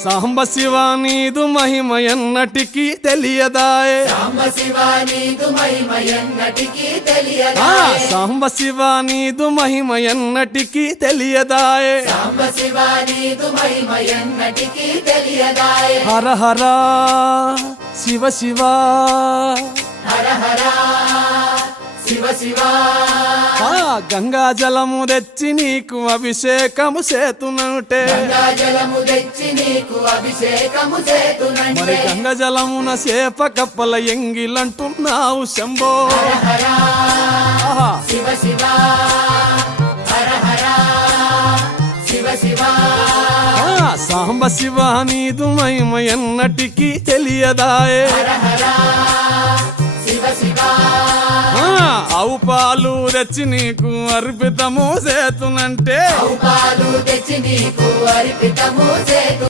సాంబ శివ నీదు మహిమ ఎన్నటికీ తెలియదాయే సాంబ శివ నీదు మహిమ ఎన్నటికీ తెలియదాయే సాంబ శివ నీదు మహిమ ఎన్నటికీ తెలియదాయే సాంబ శివ నీదు మహిమ ఎన్నటికీ తెలియదాయే హర హర శివ శివ హర హర శివ శివ గంగా జలము తెచ్చి నీకు అభిషేకము చేతునంటే గంగా జలము తెచ్చి నీకు అభిషేకము చేతునంటే మరి గంగా జలమున సేప కప్పల ఎంగిలంటున్నావు శంభో హర హర ఆహా. శివ శివ హర హర శివ శివ సాంబ శివ నీదు మహిమ ఎన్నటికీ తెలియదాయే హర హర శివ శివ ఆవు పాలు తెచ్చి నీకు అర్పితము చేతునంటే పాలు తెచ్చి నీకు అర్పితము చేతు